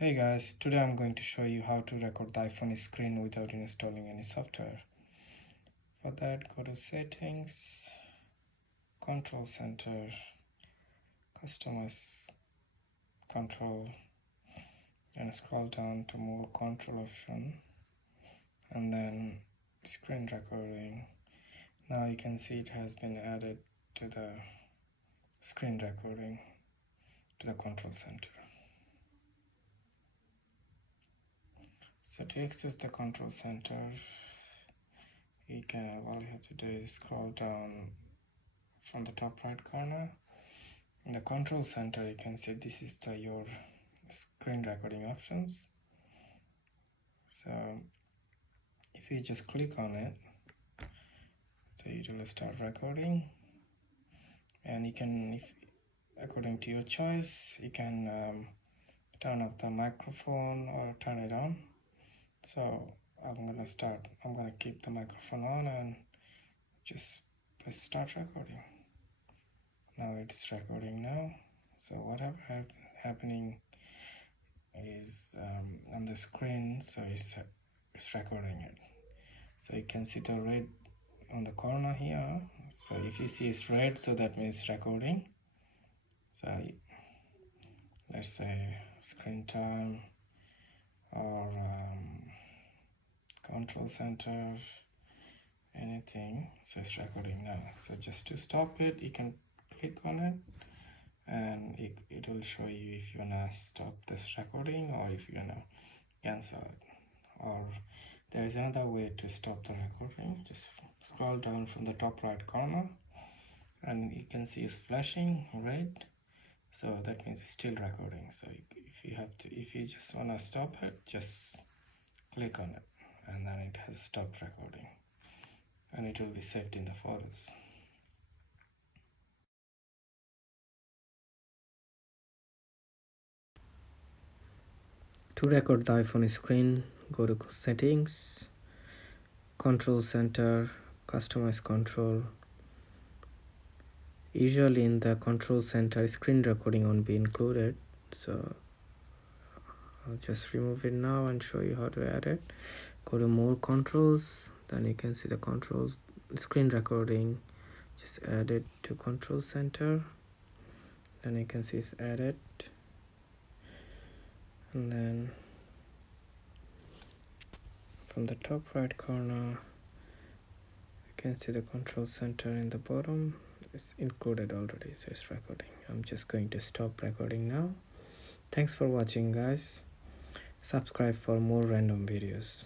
Hey guys, today I'm going to show you how to record the iPhone screen without installing any software. For that, go to Settings, Control Center, Customize Control, and scroll down to More Control option, and then Screen Recording. Now you can see it has been added to the screen recording to the Control Center. So to access the Control Center, all you have to do is scroll down from the top right corner. In the Control Center, you can see this is your screen recording options. So if you just click on it, so it will start recording, and you can, according to your choice, you can turn off the microphone or turn it on. So I'm gonna keep the microphone on and just press start recording. Now it's recording now. So whatever happening is on the screen, so it's recording it. So you can see the red on the corner here. So if you see it's red, so that means recording. So let's say screen time or Control Center, anything. So it's recording now. So just to stop it, you can click on it, and it will show you if you wanna stop this recording or if you wanna cancel it. Or there is another way to stop the recording. Just scroll down from the top right corner, and you can see it's flashing red, so that means it's still recording. So if you just wanna stop it, just click on it, and then it has stopped recording, and it will be saved in the photos. To record the iPhone screen, go to Settings, Control Center, Customize Control. Usually in the Control Center, screen recording won't be included, so I'll just remove it now and show you how to add it. Go to More Controls, then you can see the controls, screen recording. Just add it to Control Center, then you can see it's added, and then from the top right corner you can see the Control Center in the bottom. It's included already, so it's recording. I'm just going to stop recording now. Thanks for watching, guys. Subscribe for more random videos.